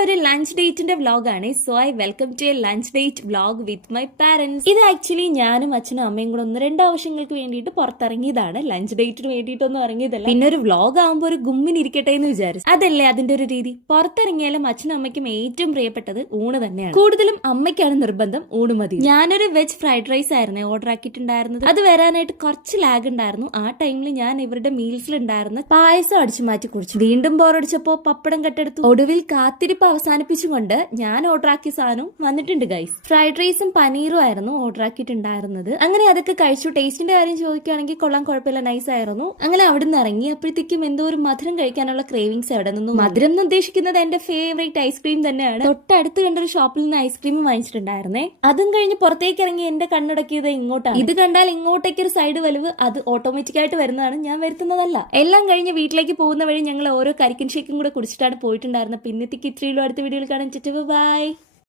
ഇതൊരു ലഞ്ച് ഡേറ്റിന്റെ വ്ളോഗാണ് so I welcome to a lunch date vlog with my parents ഇത് ആക്ച്വലി ഞാനും അച്ഛനും അമ്മയും കൂടെ ഒന്ന് രണ്ട് ആവശ്യങ്ങൾക്ക് വേണ്ടിയിട്ട് പുറത്തിറങ്ങിയതാണ്. ലഞ്ച് ഡേറ്റിന് വേണ്ടിയിട്ടൊന്നും ഇറങ്ങിയതല്ല. പിന്നെ ഒരു വ്ളോഗ് ആകുമ്പോൾ ഒരു ഗുമ്മിനിരിക്കട്ടെ എന്ന് വിചാരിച്ചു. അതല്ലേ അതിന്റെ ഒരു രീതി. പുറത്തിറങ്ങിയാലും അച്ഛനും അമ്മയ്ക്കും ഏറ്റവും പ്രിയപ്പെട്ടത് ഊണ് തന്നെയാണ്. കൂടുതലും അമ്മയ്ക്കാണ് നിർബന്ധം ഊണ് മതി. ഞാനൊരു വെജ് ഫ്രൈഡ് റൈസ് ആയിരുന്നു ഓർഡർ ആക്കിയിട്ടുണ്ടായിരുന്നത്. അത് വരാനായിട്ട് കുറച്ച് ലാഗ് ഉണ്ടായിരുന്നു. ആ ടൈമിൽ ഞാൻ ഇവരുടെ മീൽസിൽ ഉണ്ടായിരുന്ന പായസം അടിച്ചു മാറ്റി കുടിച്ചു വീണ്ടും ബോറടിച്ചപ്പോ പപ്പടം കെട്ടെടുത്തു. ഒടുവിൽ കാത്തിരിപ്പ് അവസാനിപ്പിച്ചുകൊണ്ട് ഞാൻ ഓർഡർ ആക്കിയ സാധനം വന്നിട്ടുണ്ട് ഗൈസ് ഫ്രൈഡ് റൈസും പനീറും ആയിരുന്നു ഓർഡർ ആക്കിയിട്ടുണ്ടായിരുന്നത് അങ്ങനെ അതൊക്കെ കഴിച്ചു. ടേസ്റ്റിന്റെ കാര്യം ചോദിക്കുകയാണെങ്കിൽ കൊള്ളാൻ കുഴപ്പമില്ല നൈസ് ആയിരുന്നു. അങ്ങനെ അവിടെ നിന്ന് ഇറങ്ങി അപ്പോഴത്തേക്കും എന്തോ ഒരു മധുരം കഴിക്കാനുള്ള ക്രേവിങ്സ് എവിടെ നിന്നും മധുരം എന്ന് ഉദ്ദേശിക്കുന്നത് എന്റെ ഫേവറേറ്റ് ഐസ്ക്രീം തന്നെയാണ്. തൊട്ടടുത്ത് കണ്ട ഒരു ഷോപ്പിൽ നിന്ന് ഐസ്ക്രീം വാങ്ങിച്ചിട്ടുണ്ടായിരുന്നേ. അതും കഴിഞ്ഞ് പുറത്തേക്ക് ഇറങ്ങി എന്റെ കണ്ണടക്കിയത് ഇങ്ങോട്ടാണ്. ഇത് കണ്ടാൽ ഇങ്ങോട്ടേക്ക് ഒരു സൈഡ് വലുവ് അത് ഓട്ടോമാറ്റിക് ആയിട്ട് വരുന്നതാണ് ഞാൻ വരുത്തുന്നതല്ല. എല്ലാം കഴിഞ്ഞ് വീട്ടിലേക്ക് പോകുന്ന വഴി ഞങ്ങൾ ഓരോ കരിക്കൻ ഷേക്കും കൂടെ കുടിച്ചിട്ടാണ് പോയിട്ടുണ്ടായിരുന്നത്. പിന്നത്തേക്ക് ഇത്രയുള്ളൂ അടുത്ത വീഡിയോയിൽ കാണാൻ ബൈ